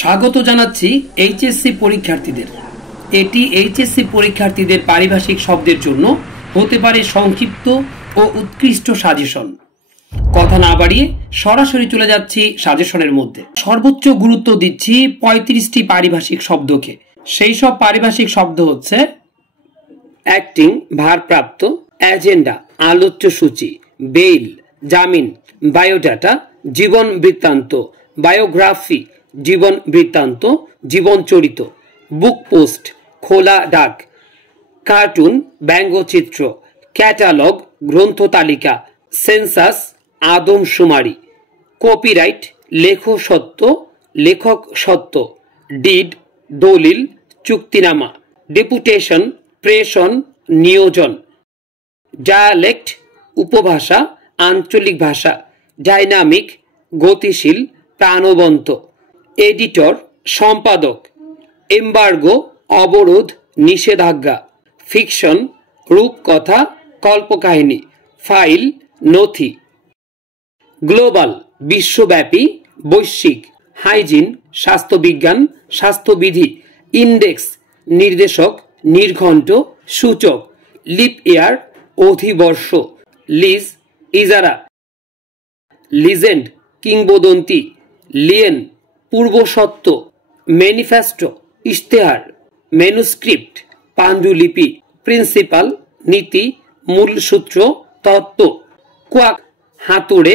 স্বাগত জানাচ্ছি এইচএসসি পরীক্ষার্থীদের। এটি এইচএসসি পরীক্ষার্থীদের পারিভাষিক শব্দের জন্য হতে পারে সংক্ষিপ্ত ও উৎকৃষ্ট সাজেশন। কথা না বাড়িয়ে সরাসরি চলে যাচ্ছি সাজেশনের মধ্যে। সর্বোচ্চ গুরুত্ব দিচ্ছি 35টি পারিভাষিক শব্দকে। সেই সব পারিভাষিক শব্দ হচ্ছে অ্যাক্টিং ভারপ্রাপ্ত, এজেন্ডা আলোচ্য সূচি, বেইল জামিন, বায়োডাটা জীবন বৃত্তান্ত, বায়োগ্রাফি জীবন বৃত্তান্ত জীবন চরিত, বুক পোস্ট খোলা ডাক, কার্টুন ব্যঙ্গচিত্র, ক্যাটালগ গ্রন্থ তালিকা, সেন্সাস আদমশুমারি, কপিরাইট লেখসত্ব লেখক সত্ত্ব, ডিড দলিল চুক্তিনামা, ডেপুটেশন প্রেষণ নিয়োজন, ডায়ালেক্ট উপভাষা আঞ্চলিক ভাষা, ডাইনামিক গতিশীল প্রাণবন্ত, এডিটর সম্পাদক, এম্বার্গো অবরোধ নিষেধাজ্ঞা, ফিকশন রূপকথা কল্পকাহিনী, ফাইল নথি, গ্লোবাল বিশ্বব্যাপী বৈশ্বিক, হাইজিন স্বাস্থ্যবিজ্ঞান স্বাস্থ্যবিধি, ইন্ডেক্স নির্দেশক নির্ঘণ্ট সূচক, লিপ ইয়ার অধিবর্ষ, লিজ ইজারা, লিজেন্ড কিংবদন্তি, লিয়েন পূর্বসত্ত্ব, ম্যানিফেস্টো ইশতেহার, ম্যানুস্ক্রিপ্ট পাণ্ডুলিপি, প্রিন্সিপাল নীতি, মূলসূত্র তত্ত্ব, কোয়াক হাতুড়ে,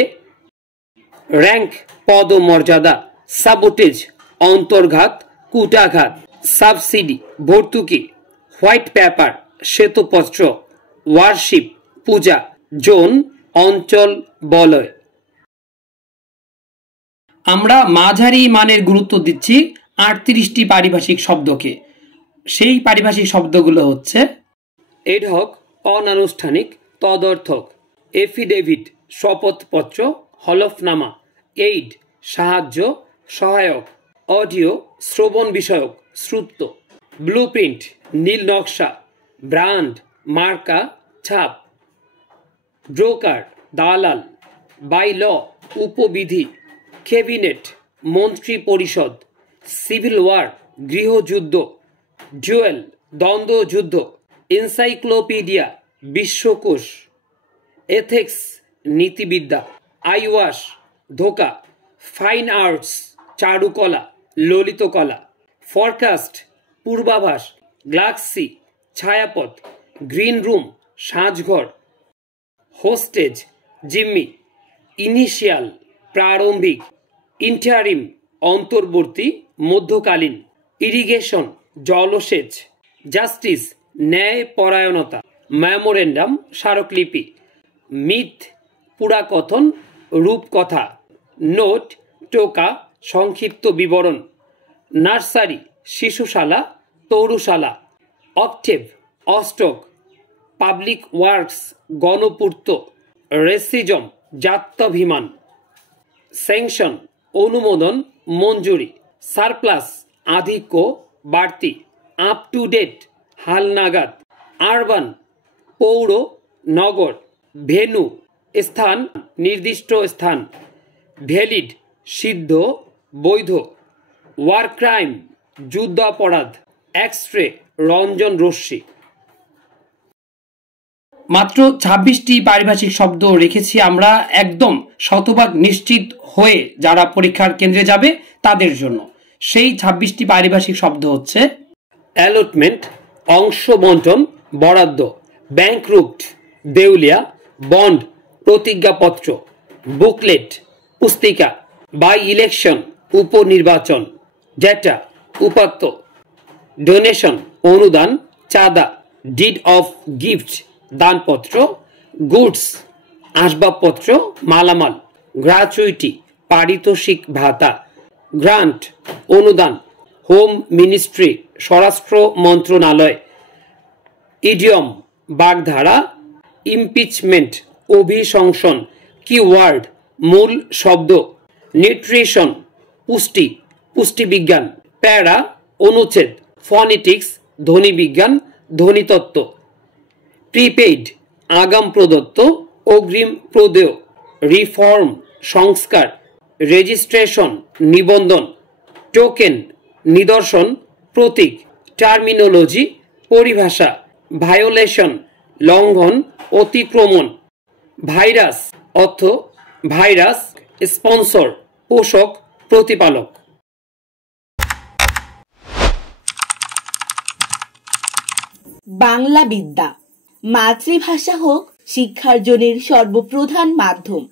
র্যাঙ্ক পদমর্যাদা, সাবোটেজ অন্তর্ঘাত কূটাঘাত, সাবসিডি ভর্তুকি, হোয়াইট পেপার শ্বেতপত্র, ওয়ারশিপ পূজা, জোন অঞ্চল বলয়। আমরা মাঝারি মানের গুরুত্ব দিচ্ছি 38টি পারিভাষিক শব্দকে। সেই পারিভাষিক শব্দগুলো হচ্ছে এডহক অনানুষ্ঠানিক তদর্থক, এফিডেভিট শপথপত্র হলফনামা, এইড সাহায্য সহায়ক, অডিও শ্রবণ বিষয়ক শ্রুত্ব, ব্লুপ্রিন্ট নীল নকশা, ব্র্যান্ড মার্কা ছাপ, ব্রোকার দালাল, বাইল উপবিধি, ক্যাবিনেট মন্ত্রী পরিষদ, সিভিল ওয়ার গৃহযুদ্ধ, ডুয়েল দ্বন্দ্বযুদ্ধ, এনসাইক্লোপিডিয়া বিশ্বকোষ, এথিক্স নীতিবিদ্যা, আইওয়াশ ধোকা, ফাইন আর্টস চারুকলা ললিতকলা, ফরকাস্ট পূর্বাভাস, গ্যালাক্সি ছায়াপথ, গ্রিন রুম সাজঘর, হোস্টেজ জিম্মি, ইনিশিয়াল প্রারম্ভিক, ইন্টারিম অন্তর্বর্তী মধ্যকালীন, ইরিগেশন জলসেচ, জাস্টিস ন্যায়পরায়ণতা, মেমোরেন্ডাম স্মারকলিপি, মিথ পুরাকথন রূপকথা, নোট টোকা সংক্ষিপ্ত বিবরণ, নার্সারি শিশুশালা তরুশালা, অক্টেভ অষ্টক, পাবলিক ওয়ার্কস গণপূর্ত, রেসিজম জাত্যাভিমান, স্যাংশন অনুমোদন মঞ্জুরি, সারপ্লাস আধিক্য বাড়তি, আপ টু ডেট হালনাগাদ, আরবান পৌর নগর, ভেন্যু স্থান নির্দিষ্ট স্থান, ভ্যালিড সিদ্ধ বৈধ, ওয়ার ক্রাইম যুদ্ধাপরাধ, এক্সরে রঞ্জন রশ্মি। মাত্র 26টি পারিভাষিক শব্দ রেখেছি আমরা একদম শতভাগ নিশ্চিত হয়ে যারা পরীক্ষার কেন্দ্রে যাবে তাদের জন্য। সেই 26টি পারিভাষিক শব্দ হচ্ছে অ্যালটমেন্ট অংশ বন্টন বরাদ্দ, ব্যাংকরুপ্ট দেউলিয়া, বন্ড প্রতিজ্ঞাপত্র, বুকলেট পুস্তিকা, বাই ইলেকশন উপনির্বাচন, ডেটা উপাত্ত, ডোনেশন অনুদান চাঁদা, ডিড অফ গিফট দানপত্র, গুডস আসবাবপত্র মালামাল, গ্র্যাচুইটি পারিতোষিক ভাতা, গ্রান্ট অনুদান, হোম মিনিস্ট্রি স্বরাষ্ট্র মন্ত্রণালয়, ইডিয়ম বাগধারা, ইমপিচমেন্ট অভিশংসন কিওয়ার্ড মূল শব্দ, নিউট্রিশন পুষ্টি পুষ্টিবিজ্ঞান, প্যারা অনুচ্ছেদ, ফনেটিক্স ধ্বনিবিজ্ঞান ধ্বনিতত্ত্ব, প্রিপেইড আগাম প্রদত্ত অগ্রিম প্রদেয়, রিফর্ম সংস্কার, রেজিস্ট্রেশন নিবন্ধন, টোকেন নিদর্শন, প্রতীক, টার্মিনোলজি পরিভাষা, ভায়োলেশন লঙ্ঘন, অতিক্রমণ, ভাইরাস অর্থ ভাইরাস, স্পন্সর পোষক, প্রতিপালক। বাংলা বিদ্যা মাতৃভাষা হোক শিক্ষার্জনের সর্বপ্রধান মাধ্যম।